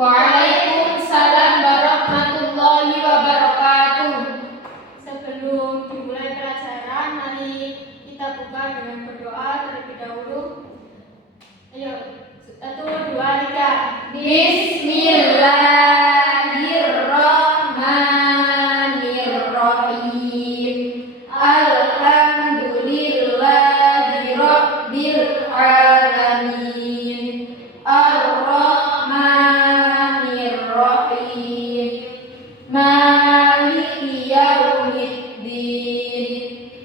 Waalaikumsalam warahmatullahi wabarakatuh. Sebelum dimulai pelajaran, mari kita buka dengan berdoa terlebih dahulu. Ayo, 1, 2, 3. Bismillahirrahmanirrahim. Alhamdulillahi rabbil alamin. Ar-Rahmanir-Rahim. Maliki yaumiddin.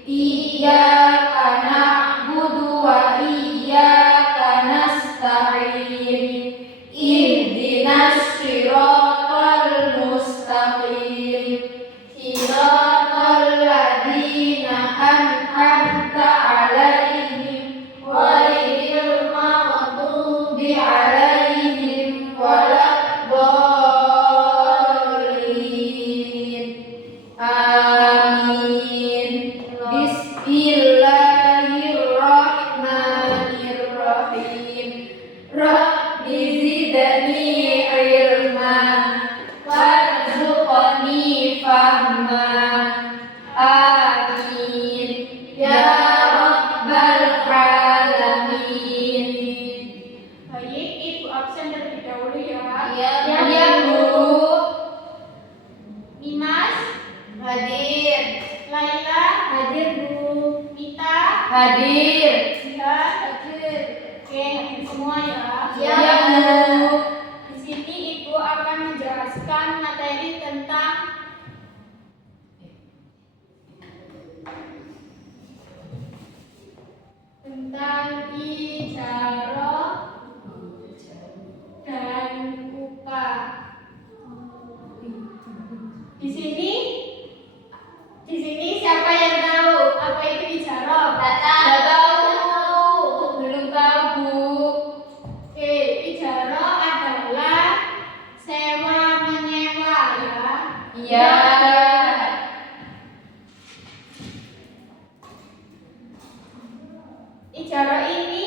Iyyaka na'budu wa iyyaka nasta'in. Ihdinas shiratal mustaqim. Shiratal ladzina an'amta 'alaihim ghairil maghdubi 'alaihim waladdallin. Amin. Bismillahirrahmanirrahim. Rabbi zidni ilma warzuqni fahma. Amin ya rabbal alamin. Baik, Ibu absen terlebih dahulu ya. Ya Bu. Mimas, Hadir. Laila, Hadir Bu. Mita, Hadir. Jihan, hadir. Oke, hadir semua ya. Ya Bu. Di sini Ibu akan menjelaskan materi tentang ijarah dan upah. Di sini siapa yang tahu apa itu ijarah? Nggak tahu. Belum tahu Bu. Oke, ijarah adalah sewa menyewa ya. Iya. Ijarah ini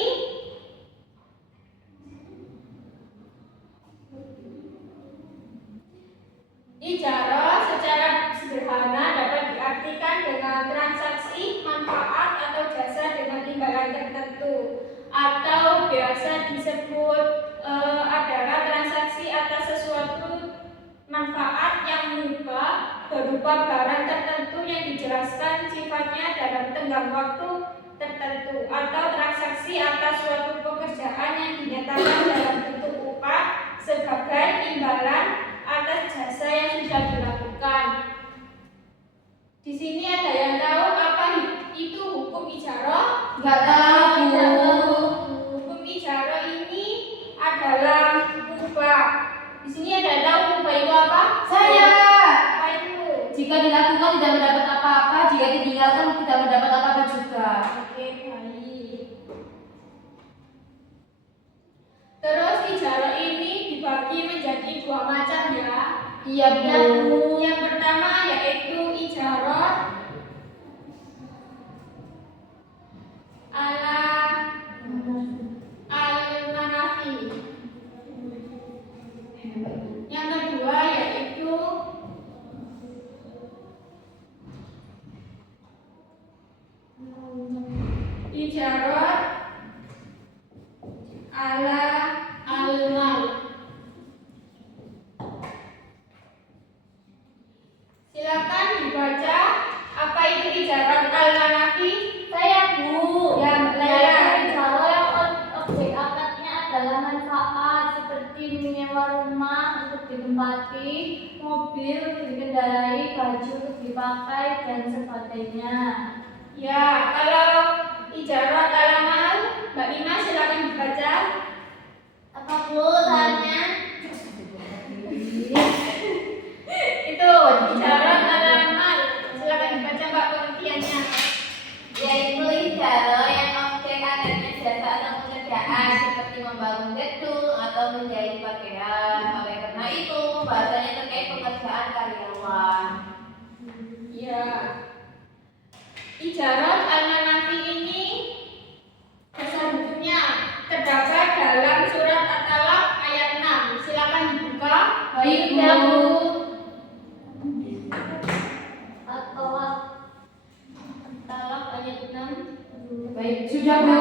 secara sederhana dapat diartikan dengan transaksi manfaat atau jasa dengan imbalan tertentu, atau biasa disebut adalah transaksi atas sesuatu manfaat yang mubah berupa barang tertentu yang dijelaskan sifatnya dalam tenggang waktu tertentu, atau transaksi atas suatu pekerjaan yang dinyatakan dalam bentuk upah sebagai imbalan atas jasa yang sudah dilakukan. Di sini ada yang tahu apa itu hukum ijarah? Nggak tahu. Hukum ijarah ini adalah mubah. Di sini ada yang tahu mubah itu apa? Saya. Apa itu? Jika dilakukan tidak mendapat apa-apa, jika ditinggalkan tidak mendapat apa-apa juga. Oke, baik. Terus ijarah ini dibagi menjadi 2 macam ya. Iya Bu. Yang pertama yaitu ijarah ala al-manafi. Yang kedua yaitu ijarah ala al-mal. Silakan dibaca apa itu ijarah al-manafi. Saya Bu. Ya, Laila. Ijarah yang objek akadnya adalah manfaat seperti menyewa rumah untuk ditempati, mobil untuk dikendarai, baju untuk dipakai dan sebagainya. Ya, kalau ijarah al-mal, Mbak Ima silakan dibaca. Apa Bu tanya? Itu ijarah al-mal. Silakan dibaca Mbak pengertiannya. Yaitu ijarah yang objek akadnya jasa atau pekerjaan seperti membangun gedung atau menjahit pakaian. Oleh karena itu pembahasannya terkait pekerjaan karyawan. Ya. Ijarah al-manafi ini dasar hukumnya terdapat dalam surat At-Talaq ayat 6. Silakan dibuka. Baik ya Bu. At-Tolak. Talak ayat 6. Baik, sudah Bu.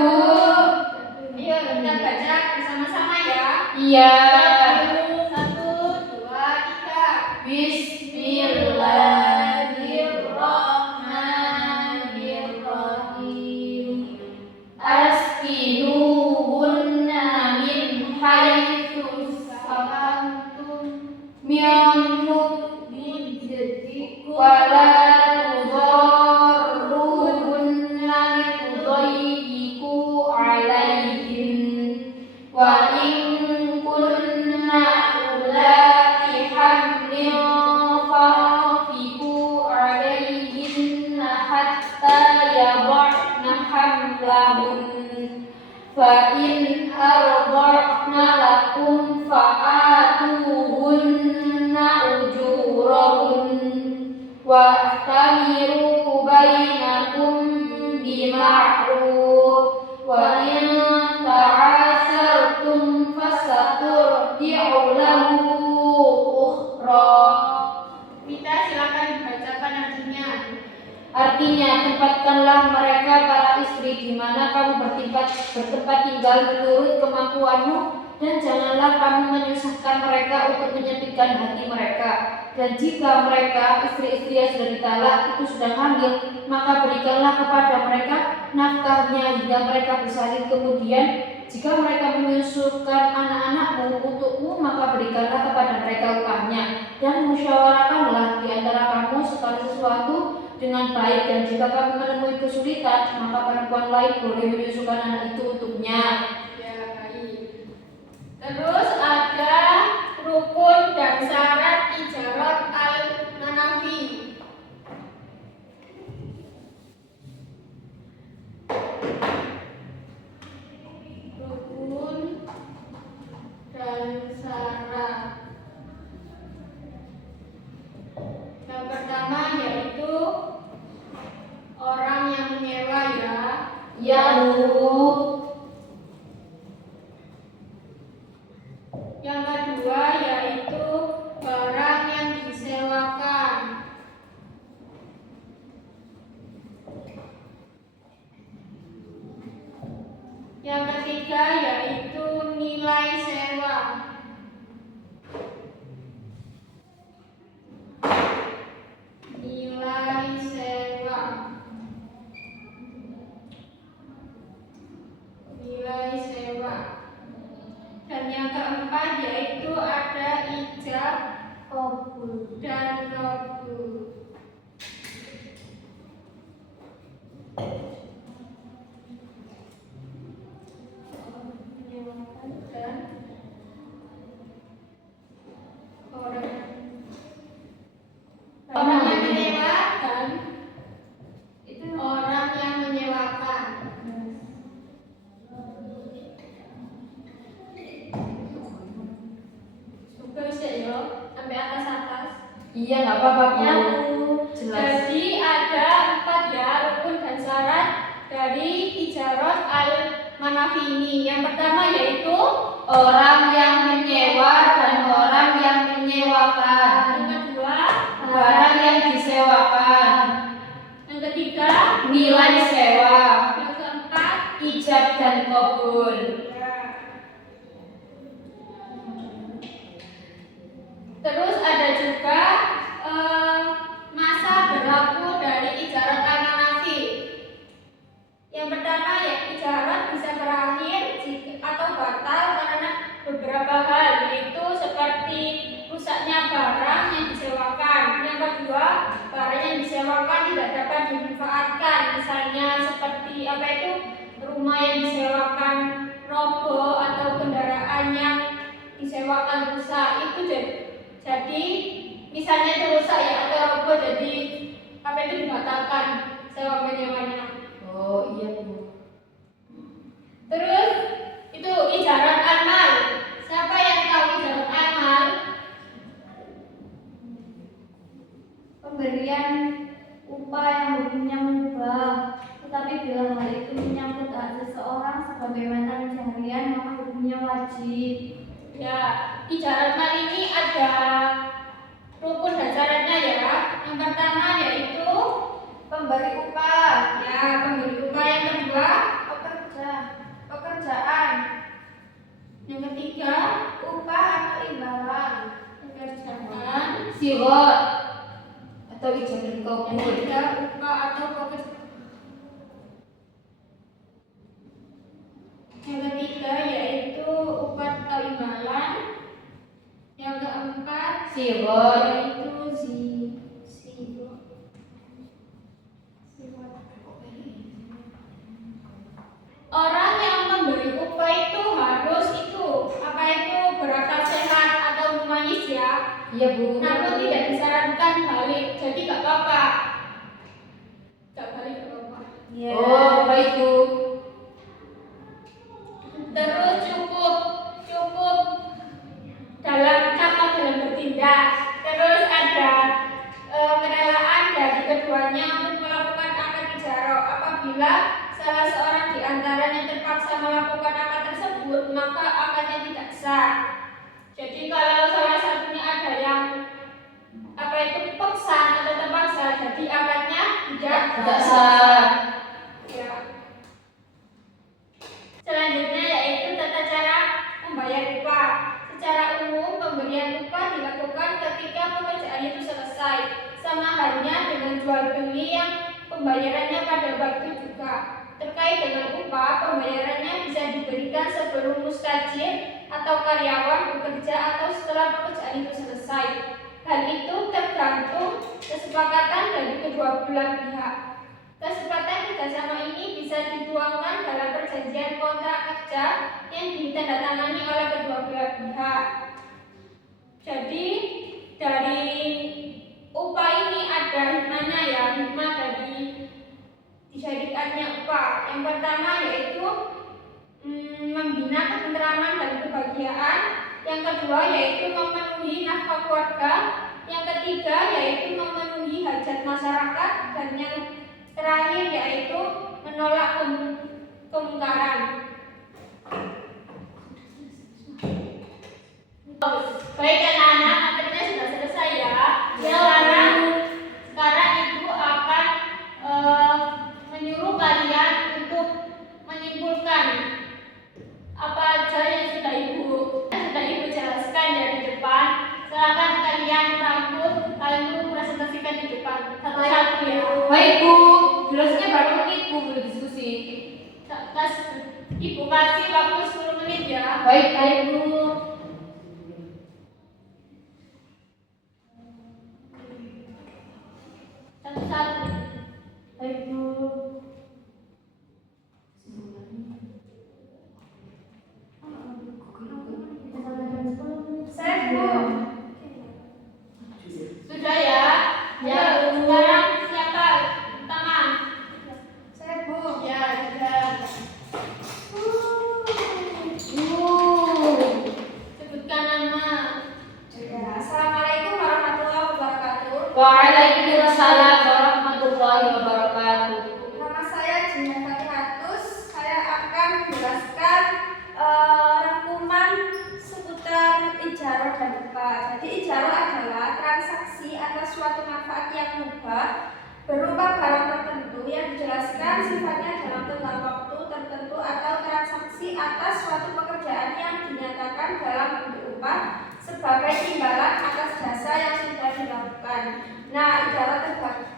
Ayo kita baca bersama-sama ya. Iya. 1, 2, 3. Bismillahirrahmanirrahim. Askinuhunna min haitsu sakantum min wujdikum wa la tudarruhunna litudayyiqu alaihim wa in kunna ulati hamlin fafiqu alaihinna hatta yad'na hamlahun fa in arda'na lakum fa'atuhunna ujurahun wa tamiru bainakum bima'ruf wa in ta'asartum fasaturdi'u lahu ukhra. Mita silakan dibacakan artinya. Artinya, tempatkanlah mereka para istri di mana kamu bertempat tinggal menurut kemampuanmu, dan janganlah kamu menyusahkan mereka untuk menyempitkan hati mereka. Dan jika mereka istri-istri yang sudah ditalak itu sudah hamil, maka berikanlah kepada mereka nafkahnya hingga mereka bersalin. Kemudian jika mereka menyusukan anak-anakmu untukmu, maka berikanlah kepada mereka upahnya. Dan musyawarahkanlah di antara kamu segala sesuatu dengan baik, dan jika kamu menemui kesulitan, maka perempuan lain boleh menyusukan anak itu untuknya. Ya, baik. Terus ada rukun dan syarat ijarat al-manafi. Rukun dan syarat. Yang pertama yaitu orang yang menyewa ya. Ya Bu. Yang kedua yaitu barang yang disewakan. Yang ketiga yaitu nilai sewa. Nilai sewa. Nilai sewa. Dan yang keempat yaitu ada ijab Kabul. dan kabul. Dan orang yang menyewakan itu orang yang menyewakan. Coba bisa ya sampai atas-atas. Iya, nggak apa-apa Bu. Ya Bu. Jelas. Jadi ada 4 ya rukun dan syarat dari ijarat al-manafi ini. Yang pertama yaitu Orang yang menyewa dan orang yang menyewakan. yang kedua, Barang yang disewakan. yang ketiga, Nilai sewa. yang keempat. Ijab dan kabul. Terus ada juga masa berlaku dari ijarat al-manafi. Yang pertama ya ijarat bisa berakhir atau batal karena beberapa hal, yaitu seperti rusaknya barang yang disewakan. Yang kedua, barang yang disewakan tidak dapat dimanfaatkan, misalnya seperti apa itu rumah yang disewakan roboh atau kendaraan yang disewakan rusak. Itu jadi misalnya itu rusak ya atau roboh, jadi apa itu dibatalkan sewa menyewanya. Oh iya Bu. Terus itu ijarat amal. Siapa yang tahu ijarat amal? Pemberian upah yang hukumnya mengubah, tetapi bila hal itu menyangkut hak seseorang sebagai mata pencaharian, maka hukumnya wajib. Ya, ijarat mal ini ada rukun dan syaratnya ya. Yang pertama yaitu Pemberi upah. ya pemberi upah, yang kedua Pekerjaan. yang ketiga Upah atau imbalan. pekerjaan, Sigot atau ijazah yang kabul. ketiga upah atau pekerjaan. Yang ketiga yaitu upah atau imbalan. Yang keempat Sigot. yaitu orang yang memberi upah itu harus apa itu berakal sehat atau humanis ya. Iya Bu. Namun tidak disarankan balik, jadi gak apa-apa. Gak balik gak apa-apa. Oh, baik Bu. Terus cukup dalam cakap dalam bertindak. Terus ada kerelaan dari keduanya untuk melakukan akad ijarah. Apabila salah seorang di antaranya terpaksa melakukan akad tersebut, maka akadnya tidak sah. Jadi kalau salah satunya ada yang paksa atau terpaksa, jadi akadnya tidak sah. Ya. Selanjutnya yaitu tata cara membayar upah. Secara umum pemberian upah dilakukan ketika pekerjaan itu selesai. Sama halnya dengan jual beli yang pembayarannya pada waktu juga. Terkait dengan upah, pembayarannya bisa diberikan sebelum mustajir atau karyawan bekerja atau setelah pekerjaan itu selesai. Hal itu tergantung kesepakatan dari kedua belah pihak. Kesepakatan kerjasama ini bisa dituangkan dalam perjanjian kontrak kerja yang ditandatangani oleh kedua belah pihak. Jadi dari upah ini ada hikmahnya ya, hikmah dari disyariatnya upah. Yang pertama yaitu membina ketentraman dan kebahagiaan. Yang kedua yaitu memenuhi nafkah keluarga. Yang ketiga yaitu memenuhi hajat masyarakat. Dan yang terakhir yaitu menolak kemungkaran. Baik anak-anak, materinya sudah selesai ya. Sekarang ibu akan menyuruh kalian untuk menyimpulkan apa aja yang sudah ibu jelaskan dari depan. Silakan kalian rangkum lalu presentasikan di depan satu-satu ya. Baik Bu. Durasinya berapa menit Bu berdiskusi? Ibu kasih waktu 10 menit ya. Baik Bu. Satu-satu. Baik Bu. Saya Bu. Sudah ya? Ya, Bu. Sekarang siapa? Pertama. Saya Bu. Ya, sudah. Sebutkan nama. Ya, Assalamualaikum warahmatullahi wabarakatuh. Waalaikumsalam warahmatullahi wabarakatuh. Nama saya Jina Fatihatus. Saya akan menjelaskan rangkuman seputar ijarah dan upah. Jadi ijarah adalah transaksi atas suatu manfaat yang mubah berupa barang tertentu yang dijelaskan sifatnya dalam tenggang waktu tertentu atau transaksi atas suatu pekerjaan yang dinyatakan dalam bentuk upah sebagai imbalan atas jasa yang sudah dilakukan. Nah,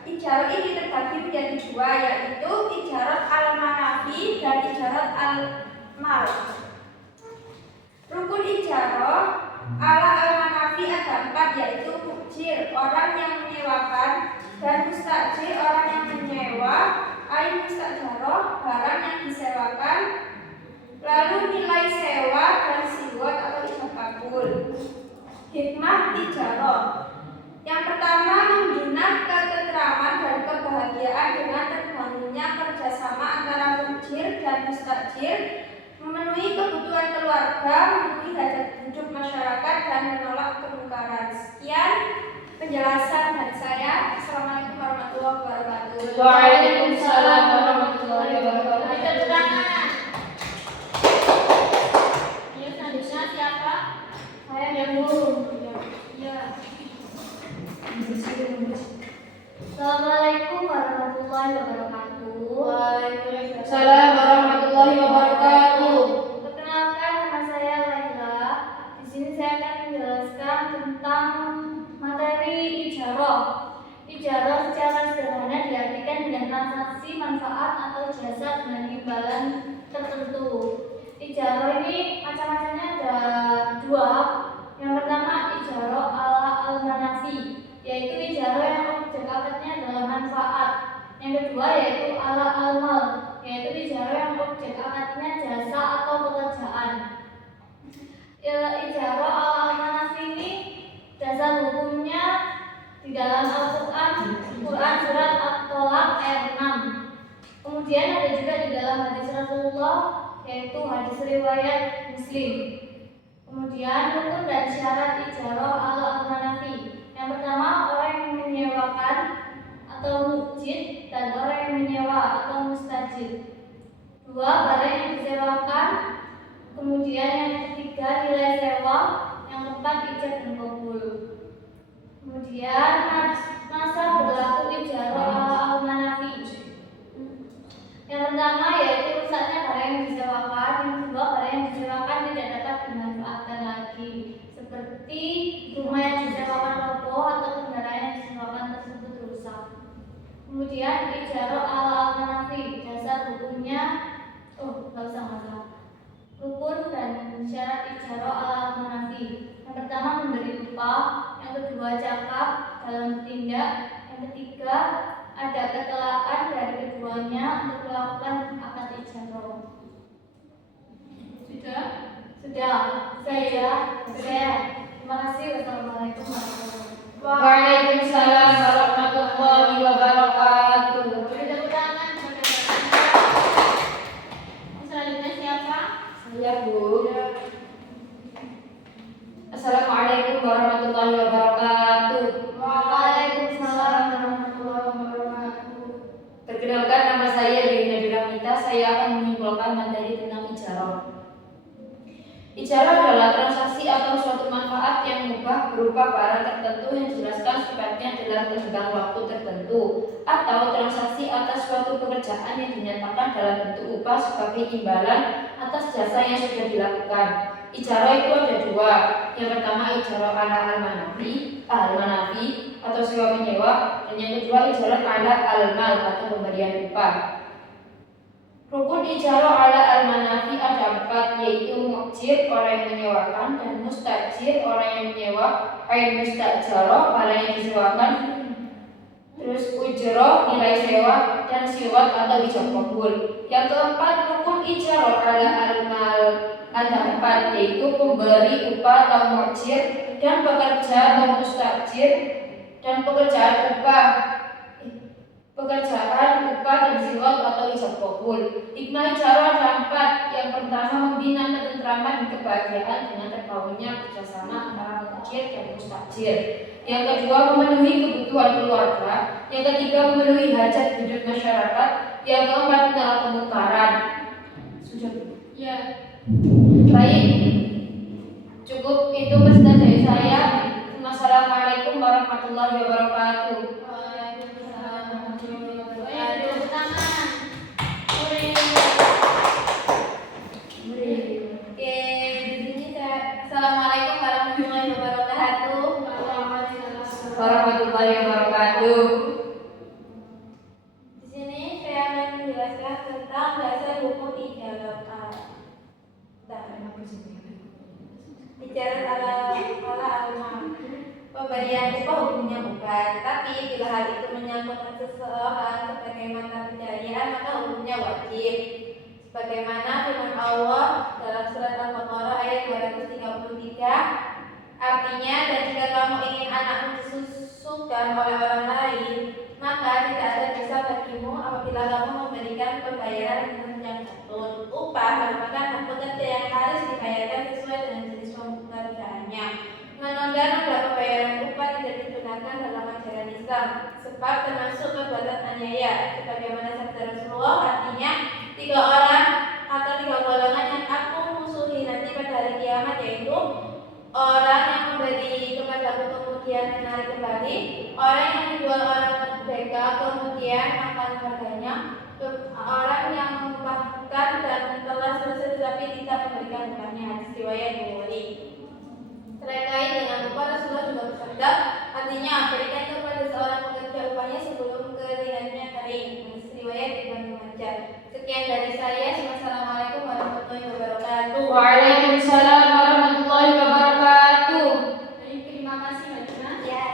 ijarah ini terbagi menjadi dua, yaitu ijarah al-manafi dan ijarah al-mal. Rukun ijarah ala al-manafi ada 4, yaitu mujir, orang yang menyewakan, dan mustajir, orang yang menyewa, ain mustajarah, barang yang disewakan, lalu nilai sewa dan siwat atau ijab kabul. Hikmah ijarah. Yang pertama, membina ketentraman dan kebahagiaan dengan terbangunnya kerjasama antara mujir dan mustajir, memenuhi kebutuhan keluarga, memenuhi hajat hidup masyarakat, dan menolak kemungkaran. Sekian penjelasan dari saya. Assalamualaikum warahmatullahi wabarakatuh. Waalaikumsalam warahmatullahi wabarakatuh. Tepuk tangan. Ya, selanjutnya siapa? Saya Ya, Assalamualaikum warahmatullahi wabarakatuh. Waalaikumsalam warahmatullahi wabarakatuh. Perkenalkan, nama saya Laila. Di sini saya akan menjelaskan tentang materi ijarah. Ijarah secara sederhana diartikan dengan transaksi manfaat atau jasa dengan imbalan tertentu. Ijarah ini macam-macamnya ada dua. Yang pertama ijarah ala al-manafi, yaitu ijarah yang objek akadnya adalah manfaat. Yang kedua yaitu ala al-mal, yaitu ijarah yang objek akadnya jasa atau pekerjaan. Ijarah ala al-manafi ini dasar hukumnya di dalam Al-Quran surat At-Tolak ayat 6. Kemudian ada juga di dalam hadis Rasulullah, yaitu hadis riwayat Muslim. Kemudian rukun dan syarat ijarah ala al-manafi. Yang pertama, orang yang menyewakan atau mujid, dan orang yang menyewa atau mustajid. Dua, barang yang disewakan. Kemudian yang ketiga, nilai sewa. Yang keempat, ijab dan kabul. Kemudian masa berlaku ijarah ala al-manafi. Yang pertama yaitu rusaknya barang yang disewakan. Yang kedua, barang yang disewakan tidak dapat dimanfaatkan lagi, seperti rumah yang disewakan roboh atau kendaraan yang disewakan tersebut rusak. Kemudian ijarah ala al-manafi, dasar hukumnya rukun dan syarat ijarah ala al-manafi. Yang pertama, memberi upah. Yang kedua, cakap dalam bertindak. Yang ketiga, ada ketelaan dari keduanya untuk melakukan akad ijarah. Sudah. Saya. Terima kasih. Wassalamualaikum warahmatullahi wabarakatuh. Waalaikumsalam warahmatullahi wabarakatuh. Tepuk tangan. Selanjutnya siapa? Saya Bu. Assalamualaikum warahmatullahi wabarakatuh. Waalaikumsalam warahmatullahi wabarakatuh. Perkenalkan, nama saya Dewi Nadira Mita. Saya akan menyimpulkan materi tentang ijarah. Ijarah adalah transaksi atau suatu manfaat yang mubah berupa barang tertentu yang dijelaskan sifatnya dalam tenggang waktu tertentu, atau transaksi atas suatu pekerjaan yang dinyatakan dalam bentuk upah sebagai imbalan atas jasa yang sudah dilakukan. Ijarah itu ada dua. Yang pertama ijarah ala al-manafi atau sewa menyewa, dan yang kedua ijarah ala al-mal atau pemberian upah. Rukun ijarah ala al-manafi ada 4, yaitu mukjir, orang yang menyewakan, dan mustajir, orang yang menyewa, ain mustajarah, barang yang disewakan, terus ujroh, nilai sewa, dan siwat atau ijab kabul. Yang keempat, rukun ijarah ala al-mal ada 4, yaitu pemberi upah atau mukjir, dan pekerja atau mustajir, dan pekerjaan upah dan siwat atau ijab kabul. Hikmah ijarah ada 4. Yang pertama, membina ketentraman dan kebahagiaan dengan terbangunnya kerjasama antara mukjir dan mustajir. Yang kedua, memenuhi kebutuhan keluarga. Yang ketiga, memenuhi hajat hidup masyarakat. Yang keempat, menolak kemungkaran. Sudah? Ya. Baik, cukup itu pesan dari saya. Wassalamualaikum warahmatullahi wabarakatuh. Tepuk tangan. Oke, di sini Assalamualaikum warahmatullahi wabarakatuh. Warahmatullahi wabarakatuh. Di sini saya akan menjelaskan tentang dasar hukum ijarah. Ijarah ala al-mal. Pemberian upah hukumnya bukan, tapi bila hal itu menyangkut seseorang sebagai mata pencarian, maka hukumnya wajib. Sebagaimana firman Allah dalam surat Al-Baqarah ayat 233, artinya, dan jika kamu ingin anakmu disusukan oleh orang lain, maka tidak ada dosa bagimu apabila kamu memberikan pembayaran yang jatuh. Upah merupakan hak pekerja yang harus dibayarkan sesuai dengan jenis pekerjaannya. Menunda-nunda pembayaran upah tidak digunakan dalam ajaran Islam, sebab termasuk perbuatan aniaya. Sebagaimana sabda Rasulullah, artinya 3 orang atau 3 golongan yang aku musuhi nanti pada hari kiamat, yaitu orang yang memberi kepadaku kemudian menarik kembali. Orang yang menjual orang merdeka kemudian makan harganya. Orang yang mengupahkan dan telah selesai tetapi tidak memberikan upahnya. Hadis riwayat Bukhari. Terkait dengan upah, Rasulullah juga bersabda, artinya berikan kepada seorang pekerja upahnya sebelum keringatnya kering. Hadis riwayat Ibnu Majah. Sekian dari saya. Wassalamualaikum warahmatullahi wabarakatuh. Waalaikumsalam warahmatullahi wabarakatuh. Baik, terima kasih Mbak Dina. Ya.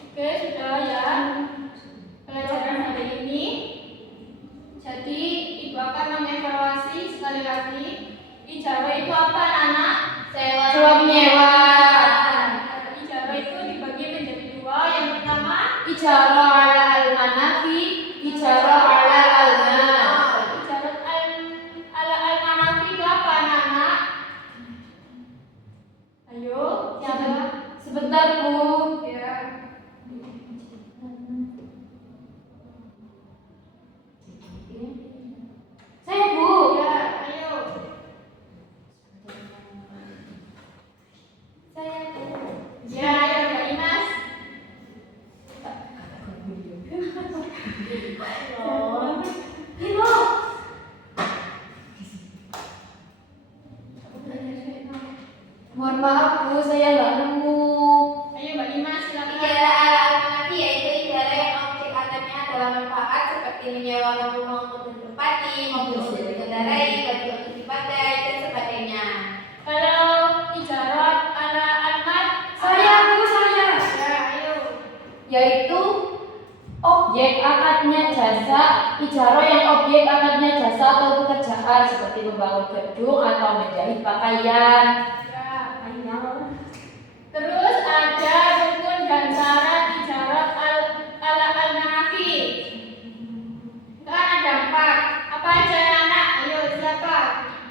Oke, sudah ya pelajaran hari ini. Jadi ibu akan mengevaluasi sekali lagi. Ijarah itu apa, anak? Sewa menyewa. Ijarah itu dibagi menjadi dua. Yang pertama, Ijarah ala al-manafi, ijarah ala al-mal. ijarah ala al-manafi itu apa, anak? Ayo, siapa? Sebentar, Bu. Ya. Saya, Bu. Ya, ayo. Ya, ayo Mbak Imas. Mohon maaf, Bu, saya nggak nemu. Ayo Mbak Imas, silakan. Ijarah ala al-manafi yaitu ijarah yang objek adanya adalah manfaat seperti menyewakan rumah untuk ditempati, mobil untuk dikendarai, baju untuk dipakai, dan sebagainya. Kalau ijarah ala al-mal, Saya, Bu, saya. ya, ayo. Yaitu objek akadnya jasa, ijarah yang objek akadnya jasa atau pekerjaan seperti membangun gedung atau menjahit pakaian. Ya, ayo. Terus ada rukun dan syarat ijarah ala al-manafi. Kan ada 4. Apa aja anak? Ayo siapa?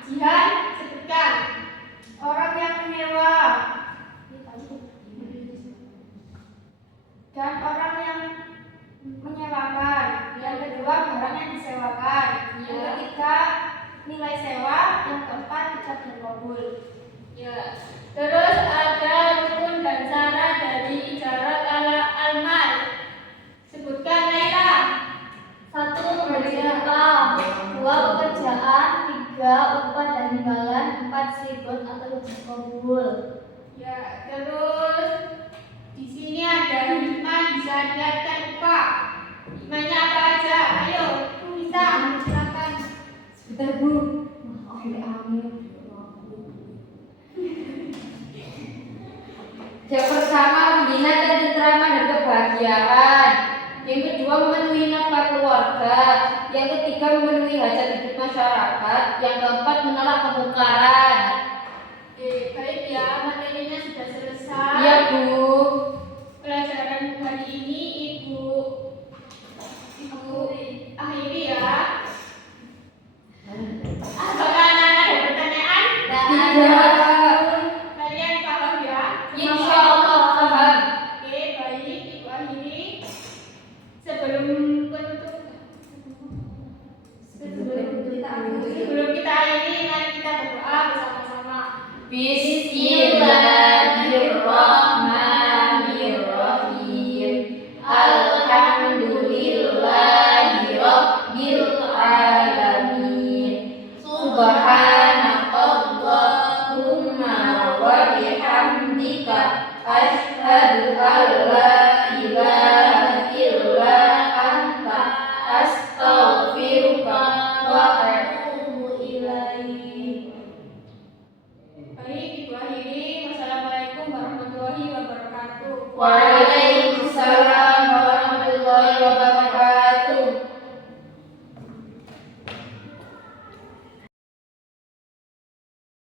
Jihan, sebutkan. Orang yang menyewa dan orang yang menyewakan. Yang kedua, barang yang disewakan. Yang ketiga, nilai sewa. Yang keempat, ijab dan kabul. Ya. Terus ada rukun dan syarat dari ijarah ala al-mal. Sebutkan Naila. 1. Pekerjaan, 2. Pekerjaan, 3. Upah dan imbalan, 4. Sibut atau ijab kabul. Ya, terus di sini ada hikmah disyariatkan upah. Hikmahnya apa aja? Ayo, bisa silakan. Sebentar, Bu. Yang pertama, membina ketentraman dan kebahagiaan. Yang kedua, memenuhi nafkah keluarga. Yang ketiga, memenuhi hajat hidup masyarakat. Yang keempat, menolak kemungkaran. Oke, baik ya, materinya sudah selesai. Iya, Bu. Pelajaran hari ini Ibu akhiri ya. Apakah anak-anak ada pertanyaan? Tidak. Kalian paham ya? Insya Allah paham. Oke, baik, Ibu akhiri. Sebelum kita akhiri, mari kita berdoa bersama-sama. Bismillahirrahmanirrahim. Alhamdulillahirabbil alamin. Subhanakallahumma wa bihamdika asyhadu an la ilaha illa anta astaghfiruka wa atubu ilaik. Baik, Ibu akhiri. Wassalamualaikum warahmatullahi wabarakatuh. Waalaikumsalam